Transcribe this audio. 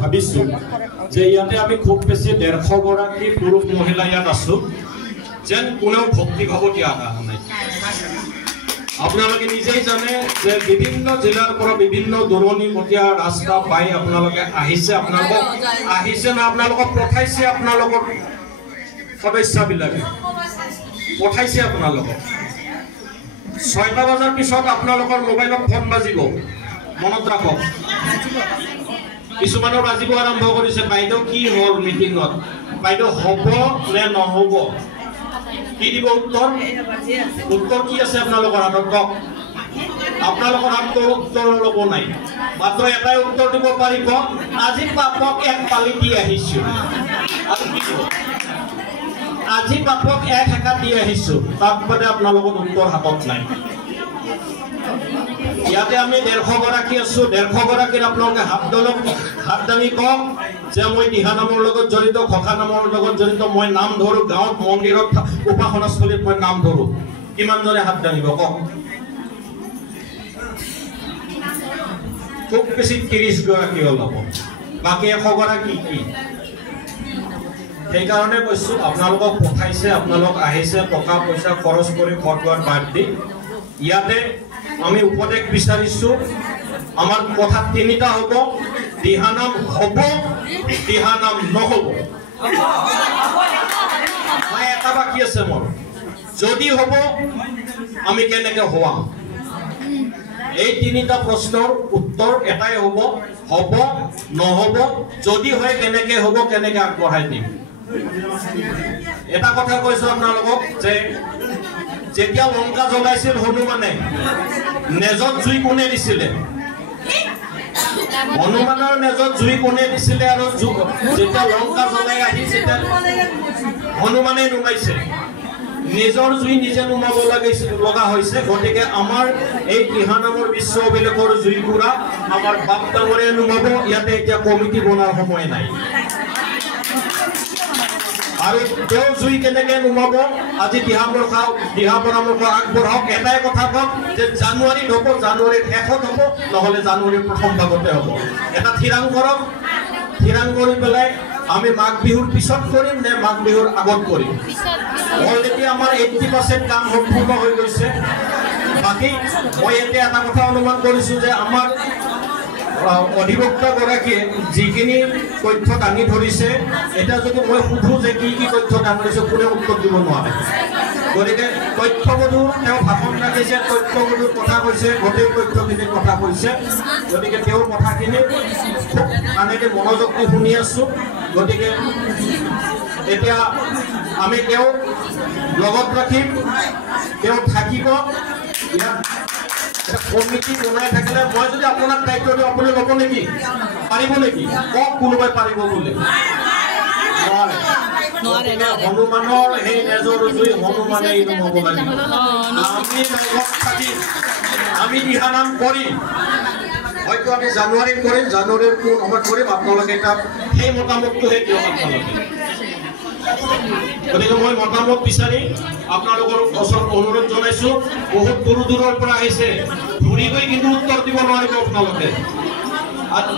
ভাবিছো যে ইয়াতে আমি খুব বেশি 150 গৰাকী পুৰুষ মহিলা ইয়াত আছো যেন কোনেও ভক্তি ভাৱ দিয়া নাই। আপোনালোকে নিজেই জানে যে বিভিন্ন জিলাৰ পৰা বিভিন্ন দূৰণিবতীয়া ৰাস্তা পাই আপোনালোকে আহিছে, আপোনালোকক আহিছে না আপোনালোকক পঠাইছে, আপোনালোকৰ সদস্যবিলাকে পঠাইছে আপোনালোকক। 6টা বজাৰ পিছত আপোনালোকৰ মোবাইলত ফোন বাজিব, মনত ৰাখক। কিছুমানৰ বাজিব আৰম্ভ কৰিছে, বাইদেউ কি হ'ল মিটিঙত, বাইদেউ হ'ব নে নহ'ব, কি দিব উত্তৰ? উত্তৰ কি আছে আপোনালোকৰ হাতত কওক? আপোনালোকৰ হাতত উত্তৰ ল'ব নাই, মাত্ৰ এটাই উত্তৰ দিব পাৰিব, আজি পাপক এক পালি দি আহিছো। আৰু কি দিব? আজি পাপক এক হেকা দি আহিছো, তাত বাদে আপোনালোকৰ উত্তৰ হাতত নাই। ইয়াতে আমি 150 গৰাকী আছো, 150 গৰাকীৰ আপোনালোকে হাত দাঙি কওক যে মই দিহা নামৰ লগত জড়িত, খোখা নামৰ লগত জড়িত, মই নাম ধৰো, গাঁৱত মন্দিৰত উপাসনাস্থলীত মই নাম ধৰো। কিমানজনে হাত দাঙিব কওক? খুব বেছি 30 গৰাকী ওলাব, বাকী 100 গৰাকী কি? সেইকাৰণে কৈছো আপোনালোকক পঠাইছে, আপোনালোক আহিছে, টকা পইচা খৰচ কৰি ঘৰ দুৱাৰ বাদ দি। ইয়াতে আমি উপদেশ বিচাৰিছো, আমাৰ কথা 3টা হ'ব, দিহানাম হ'ব, দিহানাম নহ'ব। এটা বাকী আছে মোৰ, যদি হ'ব আমি কেনেকে হোৱাম? এই 3টা প্ৰশ্নৰ উত্তৰ এটাই হ'ব, হ'ব নহ'ব, যদি হয় কেনেকে হ'ব, কেনেকে আগবঢ়াই দিম। এটা কথা কৈছো আপোনালোকক যে যেতিয়া লংকা জ্বলাইছিল হনুমানে, নেজত জুই কোনে দিছিলে? হনুমানৰ নেজত জুই কোনে দিছিলে? আৰু যেতিয়া লংকা জ্বলাই আহিছে হনুমানে নুমাইছে, নিজৰ জুই নিজে নুমাব লগা হৈছে। গতিকে আমাৰ এই দিহানামৰ বিশ্ব অভিলেখৰ জুইকুৰা আমাৰ বাপ ডাঙৰে নুমাব। ইয়াতে এতিয়া কমিটি বনোৱাৰ সময় নাই। আৰু তেওঁ জুই কেনেকে নুমাব, আজি দিহা পৰামৰ্শ আগবঢ়াওক। এটাই কথা কওক যে জানুৱাৰীত হ'ব, জানুৱাৰীৰ শেষত হ'ব, নহ'লে জানুৱাৰীৰ প্ৰথম ভাগতে হ'ব। এটা থিৰাং কৰক, থিৰাং কৰি পেলাই আমি মাঘ বিহুৰ পিছত কৰিম নে মাঘ বিহুৰ আগত কৰিম? অলৰেডি আমাৰ 80% কাম সম্পূৰ্ণ হৈ গৈছে। বাকী মই এতিয়া এটা কথা অনুমান কৰিছো যে আমাৰ অধিবক্তা গৰাকীয়ে যিখিনি তথ্য দাঙি ধৰিছে, এতিয়া যদি মই সুধো যে কি কি তথ্য দাঙি ধৰিছে, কোনে উত্তৰ দিব নোৱাৰে। গতিকে তথ্যবধূ তেওঁ ভাষণ ৰাখিছে, তথ্যবধূৰ কথা কৈছে, গোটেই তথ্যখিনিৰ কথা কৈছে। গতিকে তেওঁৰ কথাখিনি খুব এনেকে মনোযোগ দি শুনি আছো। গতিকে এতিয়া আমি তেওঁক লগত ৰাখিম, তেওঁ থাকিব। কমিটি বনাই থাকিলে মই যদি আপোনাক দায়িত্ব দিওঁ, আপুনি ল'ব নেকি? পাৰিব নেকি? কওক কোনোবাই পাৰিব বুলি। হনুমানৰ সেই নেজৰ জুই হনুমানে নুমাব লাগিব। আমি লগত থাকি আমি দিহানাম কৰিম, হয়তো আমি জানুৱাৰীত কৰিম, জানুৱাৰীৰ কোন সময়ত কৰিম, আপোনালোকে তাত সেই মতামতটোহে দিয়ক আপোনালোকে। গতিকে মই মতামত বিচাৰি আপোনালোকৰ ওচৰত অনুৰোধ জনাইছো। বহুত দূৰ দূৰৰ পৰা আহিছে, ঘূৰি গৈ কিন্তু উত্তৰ দিব নোৱাৰিব আপোনালোকে। আৰু